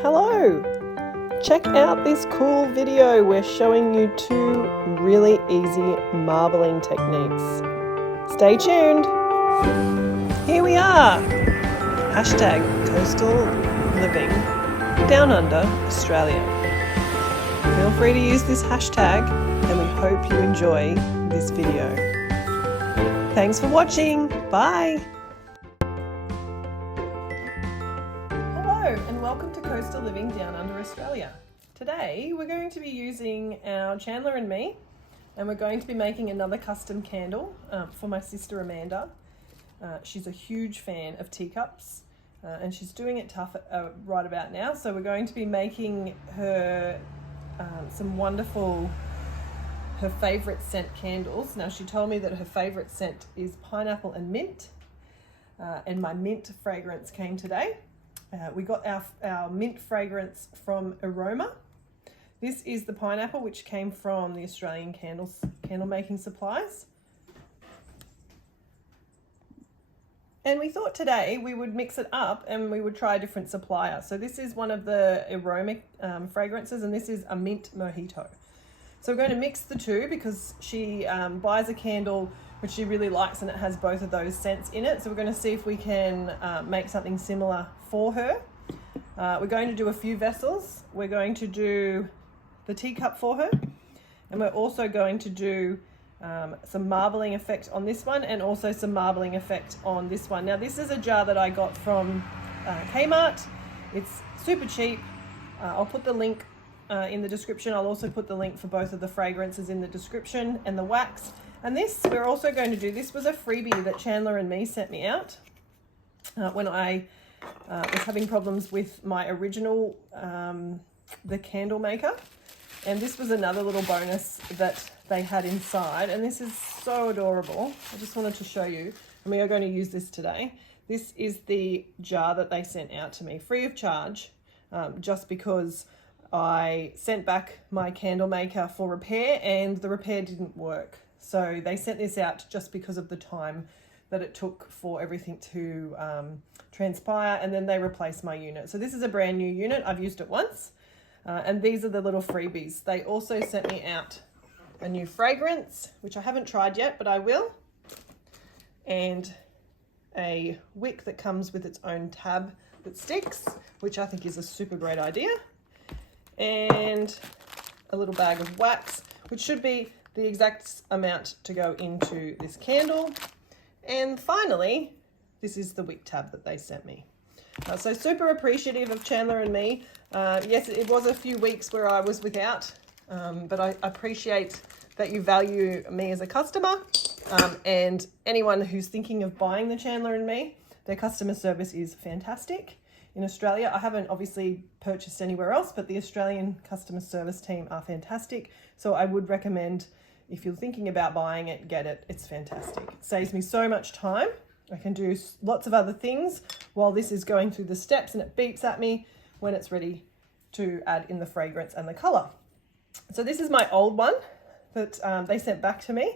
Hello! Check out this cool video. We're showing you 2 really easy marbling techniques. Stay tuned! Here we are! Hashtag coastal living down under Australia. Feel free to use this hashtag and we hope you enjoy this video. Thanks for watching. Bye! And welcome to Coastal Living Down Under Australia. Today we're going to be using our Chandler Me, and we're going to be making another custom candle for my sister Amanda. She's a huge fan of teacups and she's doing it tough right about now, so we're going to be making her some wonderful, her favourite scent candles. Now she told me that her favourite scent is pineapple and mint, and my mint fragrance came today. We got our mint fragrance from Aroma. This is the pineapple, which came from the Australian candle making supplies. And we thought today we would mix it up and we would try a different supplier. So this is one of the Aroma fragrances, and this is a mint mojito. So we're going to mix the two because she buys a candle which she really likes and it has both of those scents in it. So we're going to see if we can make something similar for her. We're going to do a few vessels. We're going to do the teacup for her, and we're also going to do some marbling effect on this one and also some marbling effect on this one. Now this is a jar that I got from Kmart. It's super cheap. I'll put the link in the description. I'll also put the link for both of the fragrances in the description and the wax. And this, we're also going to do, this was a freebie that Chandler Me sent me out when I was having problems with my original, the candle maker. And this was another little bonus that they had inside. And this is so adorable. I just wanted to show you. And we are going to use this today. This is the jar that they sent out to me free of charge, just because I sent back my candle maker for repair and the repair didn't work. So they sent this out just because of the time that it took for everything to transpire, and then they replaced my unit. So this is a brand new unit. I've used it once, and these are the little freebies. They also sent me out a new fragrance, which I haven't tried yet, but I will, and a wick that comes with its own tab that sticks, which I think is a super great idea, and a little bag of wax, which should be the exact amount to go into this candle. And finally, this is the wick tab that they sent me. So super appreciative of Chandler Me. Yes, it was a few weeks where I was without, but I appreciate that you value me as a customer. And anyone who's thinking of buying the Chandler Me, their customer service is fantastic. In Australia, I haven't obviously purchased anywhere else, but the Australian customer service team are fantastic. So I would recommend, if you're thinking about buying it, get it. It's fantastic. It saves me so much time. I can do lots of other things while this is going through the steps, and it beeps at me when it's ready to add in the fragrance and the color. So this is my old one that they sent back to me.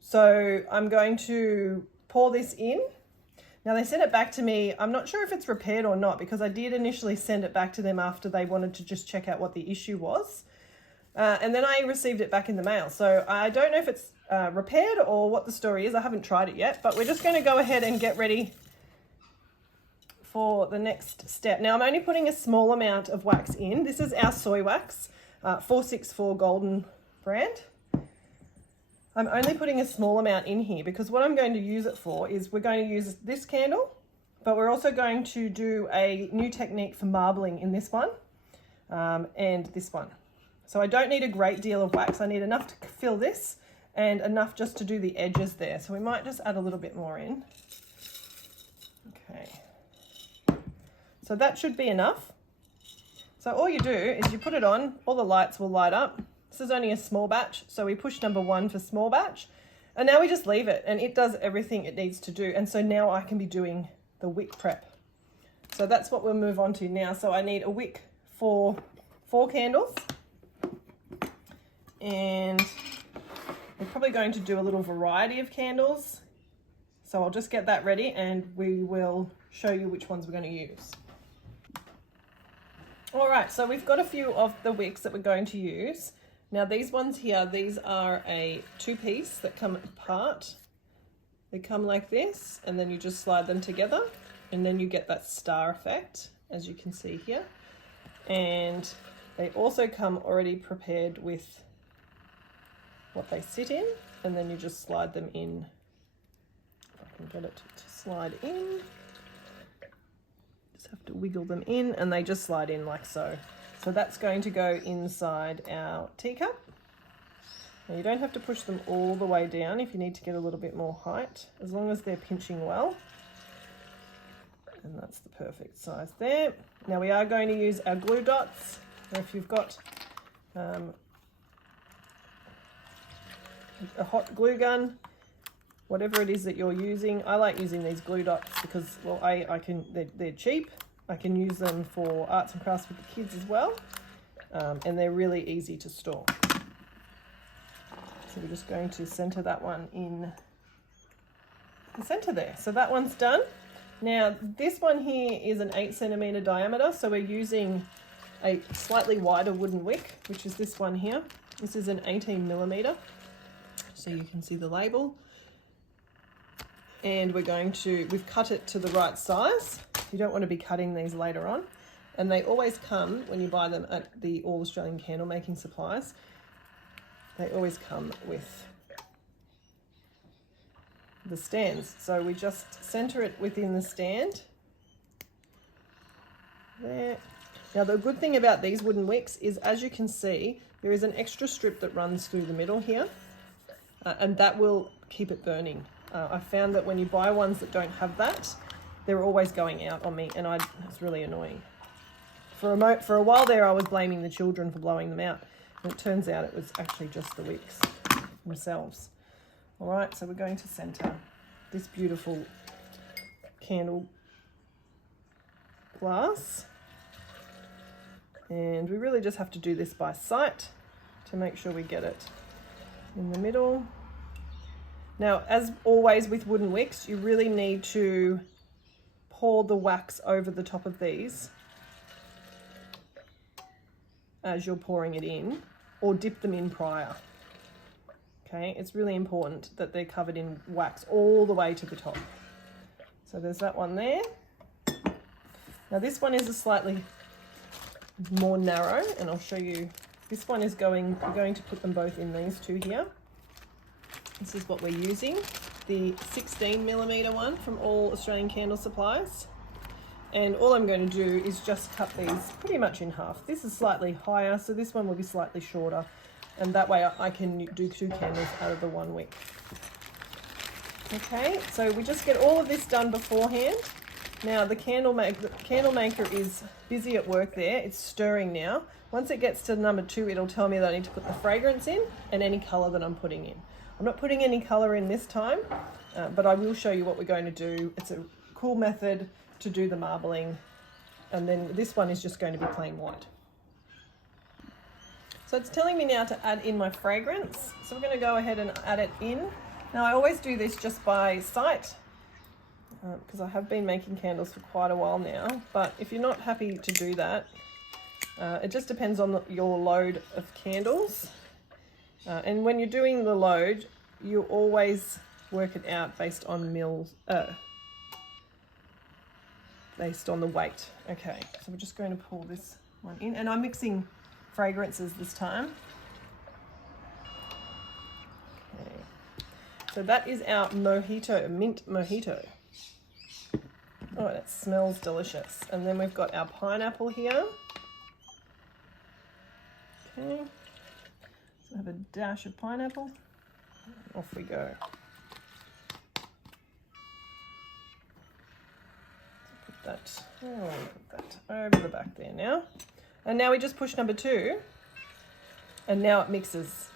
So I'm going to pour this in. Now they sent it back to me. I'm not sure if it's repaired or not, because I did initially send it back to them after they wanted to just check out what the issue was. And then I received it back in the mail. So I don't know if it's repaired or what the story is. I haven't tried it yet, but we're just going to go ahead and get ready for the next step. Now I'm only putting a small amount of wax in. This is our soy wax, 464 Golden brand. I'm only putting a small amount in here because what I'm going to use it for is we're going to use this candle, but we're also going to do a new technique for marbling in this one and this one. So I don't need a great deal of wax. I need enough to fill this and enough just to do the edges there. So we might just add a little bit more in. Okay. So that should be enough. So all you do is you put it on, all the lights will light up. This is only a small batch, so we push number 1 for small batch. And now we just leave it and it does everything it needs to do. And so now I can be doing the wick prep. So that's what we'll move on to now. So I need a wick for 4 candles. And we're probably going to do a little variety of candles. So I'll just get that ready and we will show you which ones we're going to use. All right, so we've got a few of the wicks that we're going to use. Now these ones here, these are a 2-piece that come apart. They come like this, and then you just slide them together, and then you get that star effect, as you can see here. And they also come already prepared with what they sit in, and then you just slide them in. If I can get it to slide in. Just have to wiggle them in, and they just slide in like so. So that's going to go inside our teacup. Now you don't have to push them all the way down if you need to get a little bit more height, as long as they're pinching well. And that's the perfect size there. Now we are going to use our glue dots. Or if you've got a hot glue gun, whatever it is that you're using. I like using these glue dots because, well, they're cheap. I can use them for arts and crafts with the kids as well. And they're really easy to store. So we're just going to center that one in the center there. So that one's done. Now this one here is an 8 centimeter diameter. So we're using a slightly wider wooden wick, which is this one here. This is an 18 millimeter. So you can see the label. And we've cut it to the right size. You don't want to be cutting these later on. And they always come, when you buy them at the All Australian Candle Making Supplies, they always come with the stands. So we just center it within the stand. There. Now the good thing about these wooden wicks is, as you can see, there is an extra strip that runs through the middle here, and that will keep it burning. I found that when you buy ones that don't have that, they're always going out on me, and it's really annoying. For a while there, I was blaming the children for blowing them out, and it turns out it was actually just the wicks themselves. All right, so we're going to center this beautiful candle glass, and we really just have to do this by sight to make sure we get it in the middle. Now, as always with wooden wicks, you really need to pour the wax over the top of these as you're pouring it in, or dip them in prior. Okay, it's really important that they're covered in wax all the way to the top. So there's that one there. Now this one is a slightly more narrow, and I'll show you. This one is we're going to put them both in these two here. This is what we're using, the 16 millimeter one from All Australian Candle Supplies. And all I'm going to do is just cut these pretty much in half. This is slightly higher, so this one will be slightly shorter. And that way I can do 2 candles out of the 1 wick. Okay, so we just get all of this done beforehand. Now the candle maker is busy at work there. It's stirring now. Once it gets to number 2, it'll tell me that I need to put the fragrance in and any color that I'm putting in. I'm not putting any color in this time, but I will show you what we're going to do. It's a cool method to do the marbling, and then this one is just going to be plain white. So it's telling me now to add in my fragrance. So we're going to go ahead and add it in. Now I always do this just by sight, because I have been making candles for quite a while now, but if you're not happy to do that, it just depends on your load of candles. And when you're doing the load, you always work it out based on based on the weight. Okay, so we're just going to pour this one in, and I'm mixing fragrances this time. Okay. So that is our mojito, mint mojito. Oh, that smells delicious. And then we've got our pineapple here. Okay. So I have a dash of pineapple. Off we go. Put that over the back there now. And now we just push number 2. And now it mixes.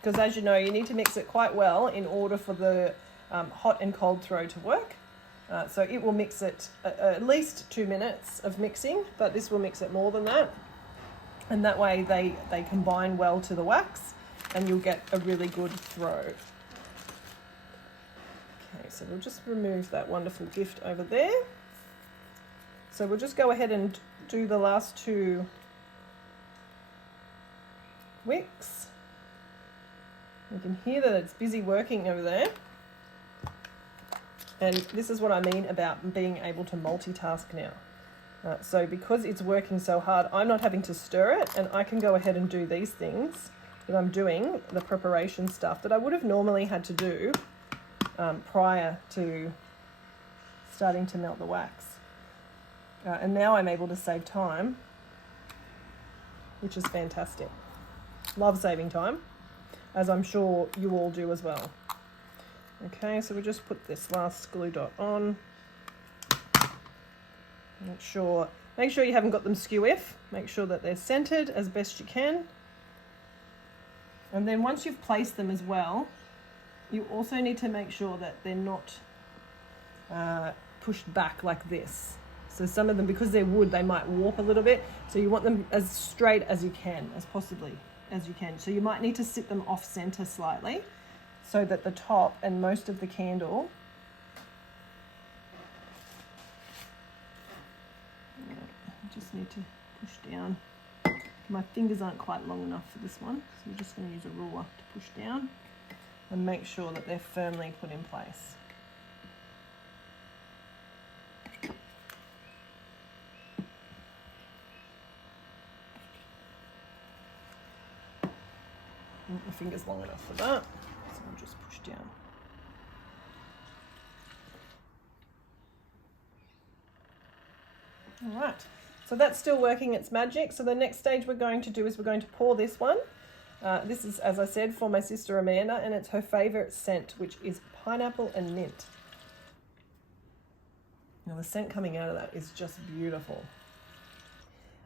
Because as you know, you need to mix it quite well in order for the hot and cold throw to work. So it will mix it at least 2 minutes of mixing, but this will mix it more than that. And that way they combine well to the wax, and you'll get a really good throw. Okay, so we'll just remove that wonderful gift over there. So we'll just go ahead and do the last 2 wicks. You can hear that it's busy working over there. And this is what I mean about being able to multitask now. So because it's working so hard, I'm not having to stir it, and I can go ahead and do these things that I'm doing, the preparation stuff that I would have normally had to do prior to starting to melt the wax. And now I'm able to save time, which is fantastic. Love saving time, as I'm sure you all do as well. Okay, so we just put this last glue dot on. Make sure you haven't got them skew-if. Make sure that they're centered as best you can. And then once you've placed them as well, you also need to make sure that they're not pushed back like this. So some of them, because they're wood, they might warp a little bit. So you want them as straight as you can, as possibly as you can. So you might need to sit them off center slightly so that the top and most of the candle just need to push down. My fingers aren't quite long enough for this one, so we're just going to use a ruler to push down and make sure that they're firmly put in place. My finger's long enough for that, so I'll just push down. All right. So that's still working its magic. So the next stage we're going to do is we're going to pour this one. This is, as I said, for my sister Amanda, and it's her favourite scent, which is pineapple and mint. Now the scent coming out of that is just beautiful.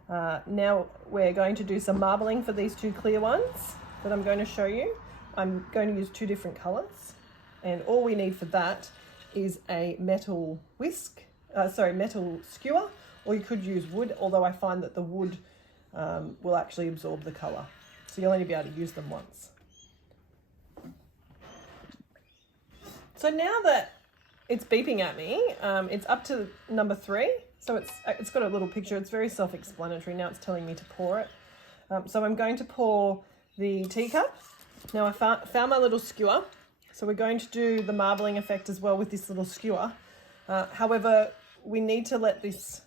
Now we're going to do some marbling for these 2 clear ones that I'm going to show you. I'm going to use 2 different colours, and all we need for that is a metal metal skewer. Or you could use wood, although I find that the wood will actually absorb the colour. So you'll only be able to use them once. So now that it's beeping at me, it's up to number 3. So it's got a little picture. It's very self-explanatory. Now it's telling me to pour it. So I'm going to pour the teacup. Now I found my little skewer. So we're going to do the marbling effect as well with this little skewer. However, we need to let this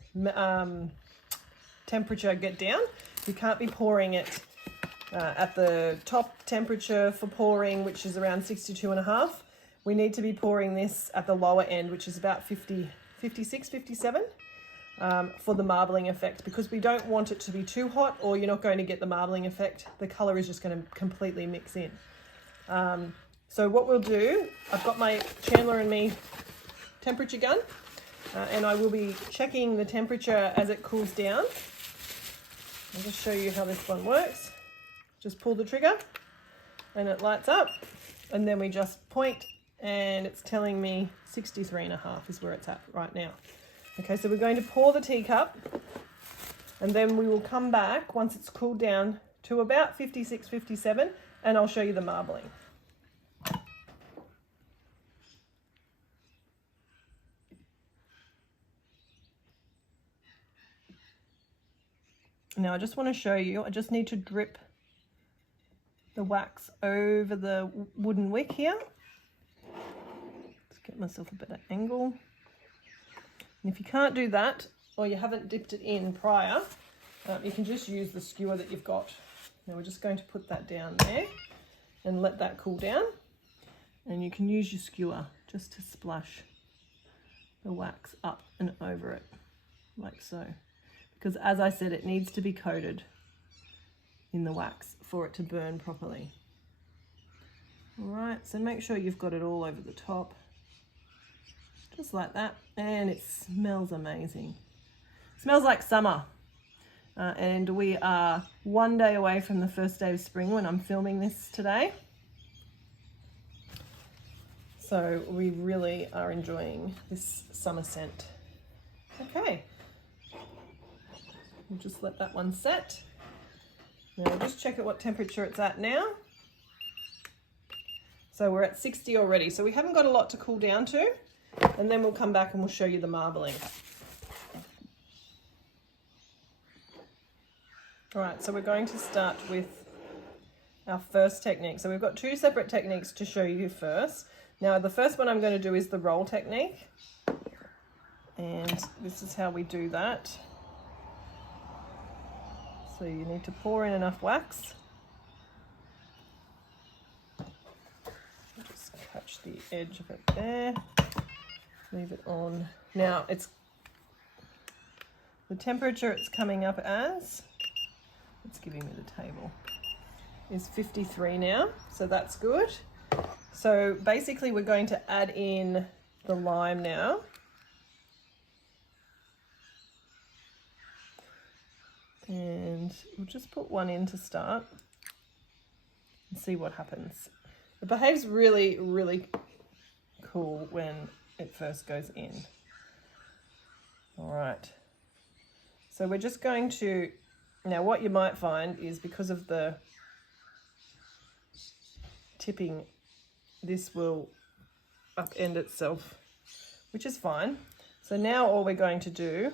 temperature get down. You can't be pouring it at the top temperature for pouring, which is around 62.5. We need to be pouring this at the lower end, which is about 56, 57, for the marbling effect, because we don't want it to be too hot or you're not going to get the marbling effect. The colour is just going to completely mix in. So what we'll do, I've got my Chandler Me temperature gun. And I will be checking the temperature as it cools down. I'll just show you how this one works. Just pull the trigger and it lights up, and then we just point and it's telling me 63.5 is where it's at right now. Okay, so we're going to pour the teacup, and then we will come back once it's cooled down to about 56, 57, and I'll show you the marbling. Now I just want to show you, I just need to drip the wax over the wooden wick here. Let's get myself a better angle. And if you can't do that, or you haven't dipped it in prior, you can just use the skewer that you've got. Now we're just going to put that down there and let that cool down. And you can use your skewer just to splash the wax up and over it, like so. Because as I said, it needs to be coated in the wax for it to burn properly. All right, so make sure you've got it all over the top, just like that. And it smells amazing. It smells like summer. And we are 1 day away from the first day of spring when I'm filming this today. So we really are enjoying this summer scent. Okay. We'll just let that one set. Now we'll just check at what temperature it's at now. So we're at 60 already. So we haven't got a lot to cool down to. And then we'll come back and we'll show you the marbling. All right, so we're going to start with our first technique. So we've got two separate techniques to show you first. Now the first one I'm going to do is the roll technique. And this is how we do that. So you need to pour in enough wax. Just catch the edge of it there. Leave it on. Now it's the temperature it's coming up as, it's giving me the table, is 53 now, so that's good. So basically we're going to add in the lime now. And we'll just put one in to start and see what happens. It behaves really, really cool when it first goes in. All right. So we're just going to, now what you might find is because of the tipping, this will upend itself, which is fine. So now all we're going to do,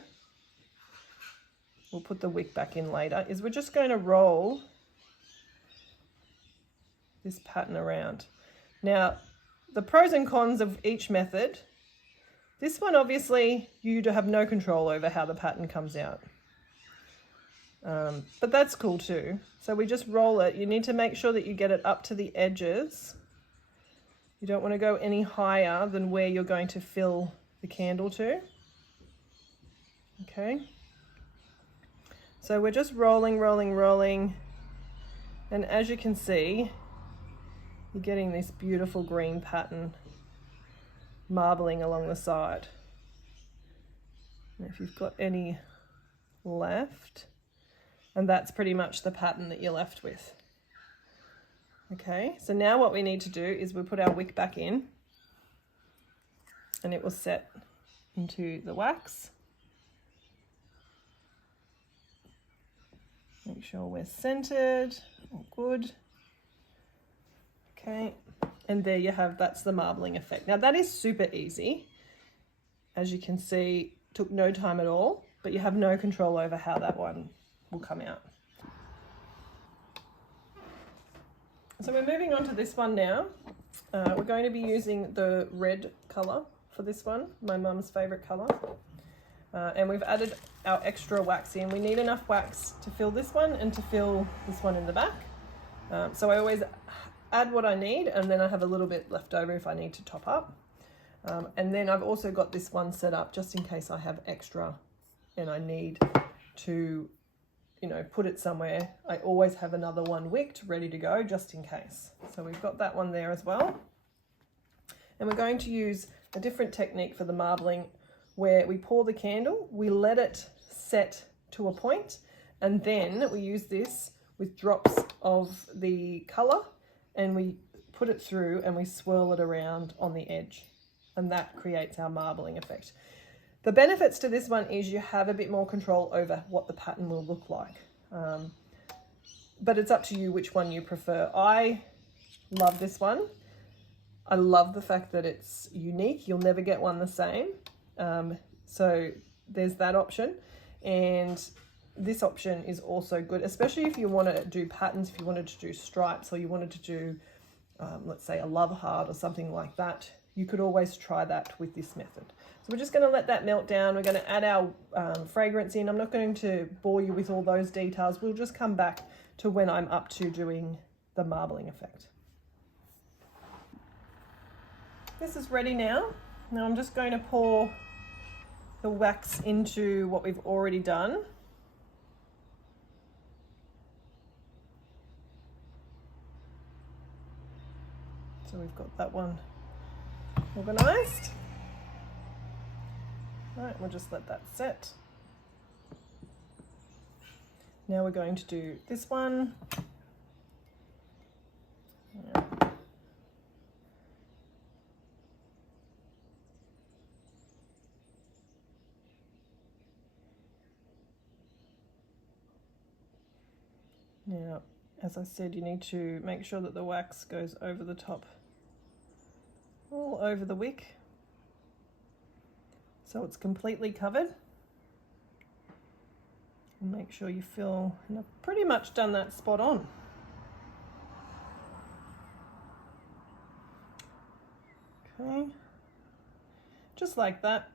we'll put the wick back in later, is we're just going to roll this pattern around. Now, the pros and cons of each method, this one obviously you have no control over how the pattern comes out. But that's cool too. So we just roll it. You need to make sure that you get it up to the edges. You don't want to go any higher than where you're going to fill the candle to. Okay. So we're just rolling, rolling, rolling. And as you can see, you're getting this beautiful green pattern marbling along the side. And if you've got any left, and that's pretty much the pattern that you're left with. Okay, so now what we need to do is we put our wick back in and it will set into the wax. Make sure we're centered, all good. Okay, and there you have, that's the marbling effect. Now that is super easy. As you can see, took no time at all, but you have no control over how that one will come out. So we're moving on to this one now. We're going to be using the red colour for this one, my mum's favourite colour. And we've added our extra wax in. We need enough wax to fill this one and to fill this one in the back. So I always add what I need, and then I have a little bit left over if I need to top up. And then I've also got this one set up just in case I have extra and I need to, you know, put it somewhere. I always have another one wicked ready to go just in case. So we've got that one there as well. And we're going to use a different technique for the marbling where we pour the candle, we let it set to a point, and then we use this with drops of the colour and we put it through and we swirl it around on the edge, and that creates our marbling effect. The benefits to this one is you have a bit more control over what the pattern will look like. But it's up to you which one you prefer. I love this one. I love the fact that it's unique. You'll never get one the same. So there's that option. And this option is also good, especially if you want to do patterns, if you wanted to do stripes or you wanted to do, let's say, a love heart or something like that. You could always try that with this method. So we're just going to let that melt down. We're going to add our fragrance in. I'm not going to bore you with all those details. We'll just come back to when I'm up to doing the marbling effect. This is ready now. Now I'm just going to pour the wax into what we've already done. So we've got that one organised. Right, we'll just let that set. Now we're going to do this one. Yeah. Now, as I said, you need to make sure that the wax goes over the top, all over the wick, so it's completely covered. And make sure you fill, and I've pretty much done that spot on. Okay, just like that.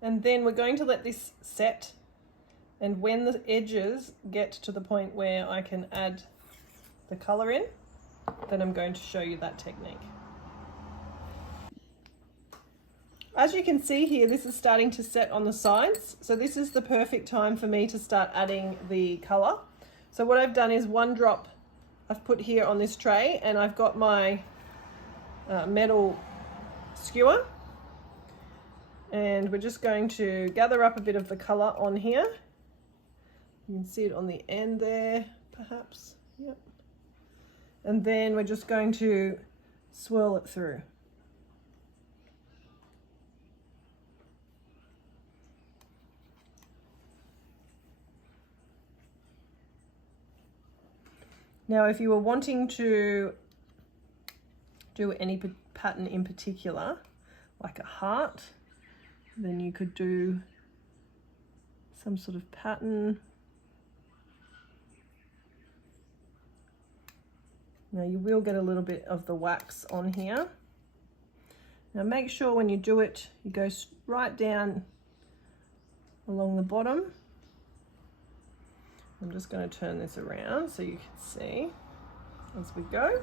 And then we're going to let this set, and when the edges get to the point where I can add the colour in, then I'm going to show you that technique. As you can see here, this is starting to set on the sides, so this is the perfect time for me to start adding the colour. So what I've done is 1 drop I've put here on this tray, and I've got my metal skewer, and we're just going to gather up a bit of the colour on here. You can see it on the end there, perhaps. Yep. And then we're just going to swirl it through. Now, if you were wanting to do any pattern in particular, like a heart, then you could do some sort of pattern. Now you will get a little bit of the wax on here. Now make sure when you do it, you go right down along the bottom. I'm just going to turn this around so you can see as we go.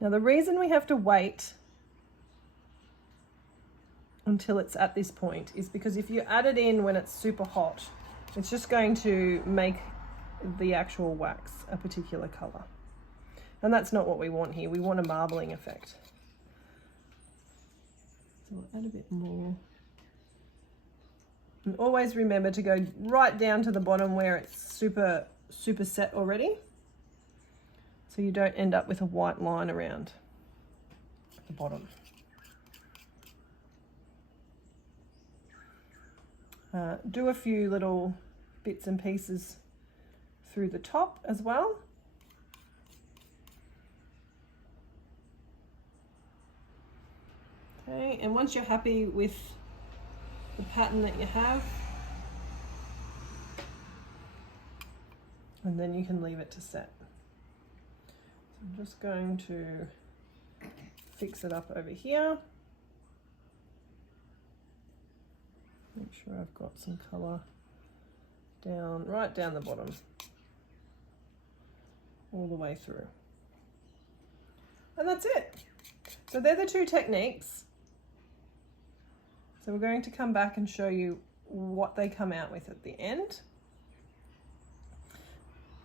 Now the reason we have to wait until it's at this point is because if you add it in when it's super hot, it's just going to make the actual wax a particular color. And that's not what we want here. We want a marbling effect. So we'll add a bit more. And always remember to go right down to the bottom where it's super set already, so you don't end up with a white line around the bottom. Do a few little bits and pieces through the top as well. Okay, and once you're happy with the pattern that you have, and then you can leave it to set. So I'm just going to fix it up over here. Make sure I've got some colour down, right down the bottom, all the way through. And that's it. So they're the 2 techniques. So we're going to come back and show you what they come out with at the end.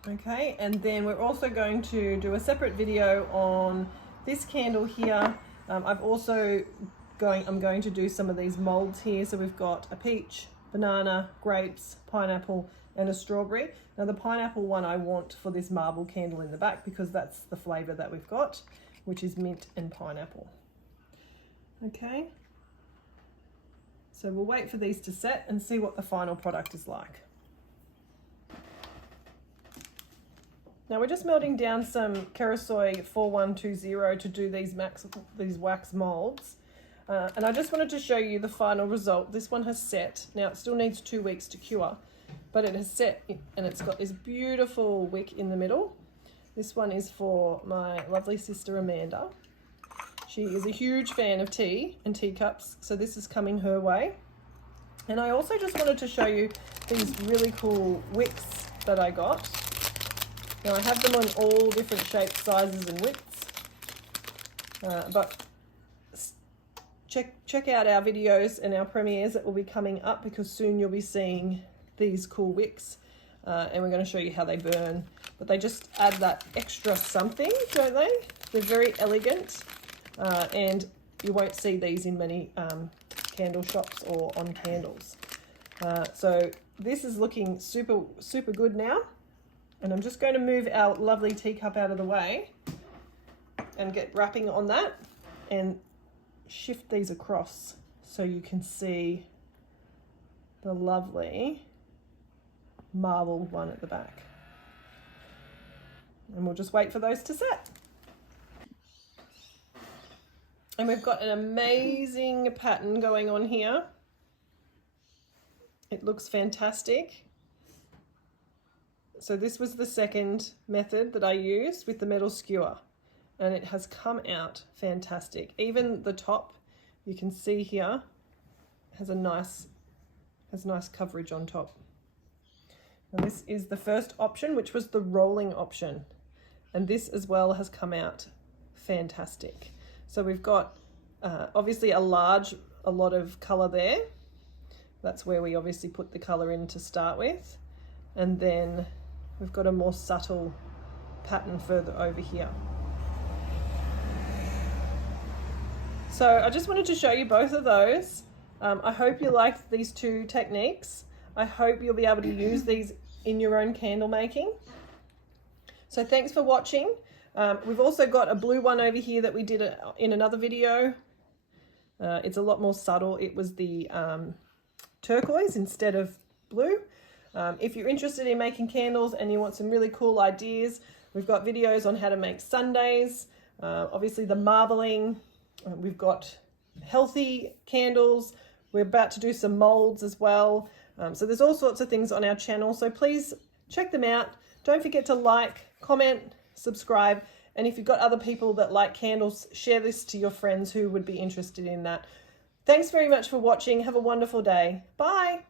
Okay, and then we're also going to do a separate video on this candle here. I'm going to do some of these molds here. So we've got a peach, banana, grapes, pineapple, and a strawberry. Now the pineapple one I want for this marble candle in the back because that's the flavor that we've got, which is mint and pineapple. Okay. So we'll wait for these to set and see what the final product is like. Now we're just melting down some Kerosoi 4120 to do these wax molds. And I just wanted to show you the final result. This one has set. Now it still needs 2 weeks to cure, but it has set and it's got this beautiful wick in the middle. This one is for my lovely sister Amanda. She is a huge fan of tea and teacups, so this is coming her way. And I also just wanted to show you these really cool wicks that I got. Now I have them on all different shapes, sizes and widths, but check out our videos and our premieres that will be coming up, because soon you'll be seeing these cool wicks, and we're going to show you how they burn. But they just add that extra something, don't they? They're very elegant, and you won't see these in many candle shops or on candles. So this is looking super good now, and I'm just going to move our lovely teacup out of the way and get wrapping on that and shift these across so you can see the lovely marbled one at the back. And we'll just wait for those to set. And we've got an amazing pattern going on here. It looks fantastic. So this was the second method that I used with the metal skewer, and it has come out fantastic. Even the top, you can see here, has nice coverage on top. And this is the first option, which was the rolling option. And this as well has come out fantastic. So we've got obviously a lot of color there. That's where we obviously put the color in to start with. And then we've got a more subtle pattern further over here. So I just wanted to show you both of those. I hope you liked these two techniques. I hope you'll be able to use these in your own candle making. So thanks for watching. We've also got a blue one over here that we did in another video. It's a lot more subtle. It was the turquoise instead of blue. If you're interested in making candles and you want some really cool ideas, we've got videos on how to make sundaes, obviously the marbling. We've got healthy candles. We're about to do some molds as well. So there's all sorts of things on our channel. So please check them out. Don't forget to like, comment, subscribe. And if you've got other people that like candles, share this to your friends who would be interested in that. Thanks very much for watching. Have a wonderful day. Bye.